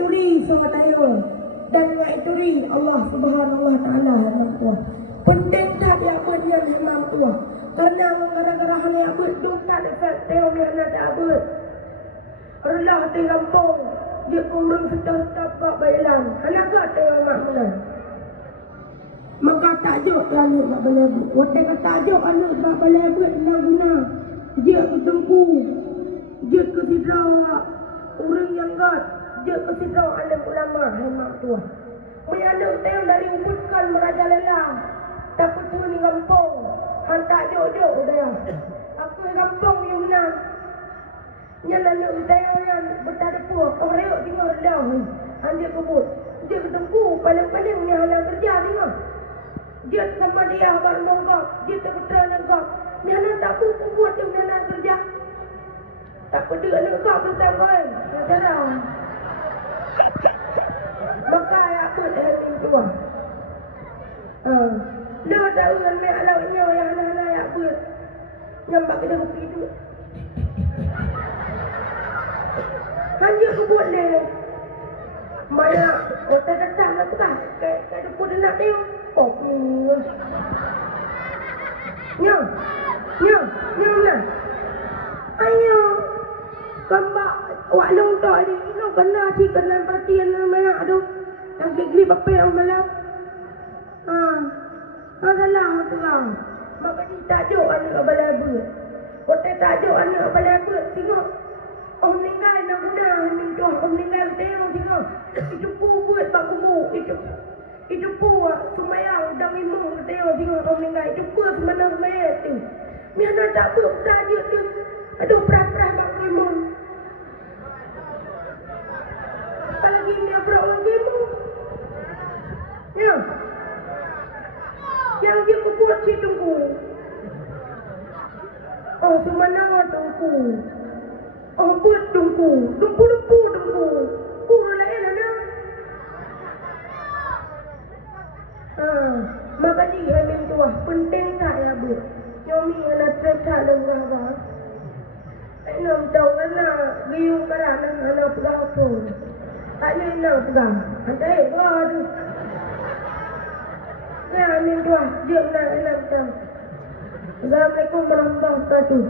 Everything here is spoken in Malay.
ituri sama tayo. Dan ituri Allah Subhanahu wa taala memang tua. Penting tak dia punya memang tua. Karena gara-gara hanya betul tak efek tayo memang tak abut. Allah di kampung dia kurang setahap bayalan. Anak tayo makmulan. Maka tajuk lalu tak boleh buat. Waktu kata tajuk lalu tak boleh buat guna. Dia ketengku. Dia ketidraw orang yang gat. Dia ketidraw alim ulama hemat tua. Menyandung tayo dari ubutkan merajalela. Takut tu ni kampung. Hantar jok-jok dia. Aku di kampung yang menang. Yang lalu tayo yang bertadapu. Orang reok tinggal rendah. Dia kebut. Dia ketengku. Paling-paling ni halang kerja tinggal. Dia sama dia abang monggok. Dia terbetul negok. Ni anak tak buku buat yang anak kerja. Tak peduli anak kau bersama. Nak jarang. Maka aku dah ingin tua. Dia tahu yang mek lauknya yang anak-anak yang aku. Nyampak kita kopi tu. Hanya aku buat dia. Maya, otak datang lah tu kan. Kayak depan dia nak dia. Kopi. Nyam lah. Ayo. Kambak wak long tok ni. Ino kena si kena perhatian banyak tu. Yang gigli papai yang malam. Salah tu lah. Maka ni tajuk anak balai buat. Kotak tajuk anak balai buat. Tengok. Om meninggal nak guna. Om meninggal tengok tengok. Itu pu buat pak kubu. Itu pu sumayang. Udang imung tengok om meninggal. Itu pu semana semayang tu. Ni anak tak buat tajuk tu. Aduh perah-perah pak imung. Apalagi ni abrak orang imung. Ya. Yang dia kebuat si tungku. Oh, semana tungku. Oh, buat tungku. Tungku. Pura lain ada. Maka dia amin tua. Penting tak ya, Bu? Nyomi anak terasa lenggah, Bang. Enam tahu kan biu kerana anak pegang pun. Tak ni nak pegang. Ada baru. Ya, amin tua. Dia nak enak tahu. Assalamualaikum warahmatullahi wabarakatuh.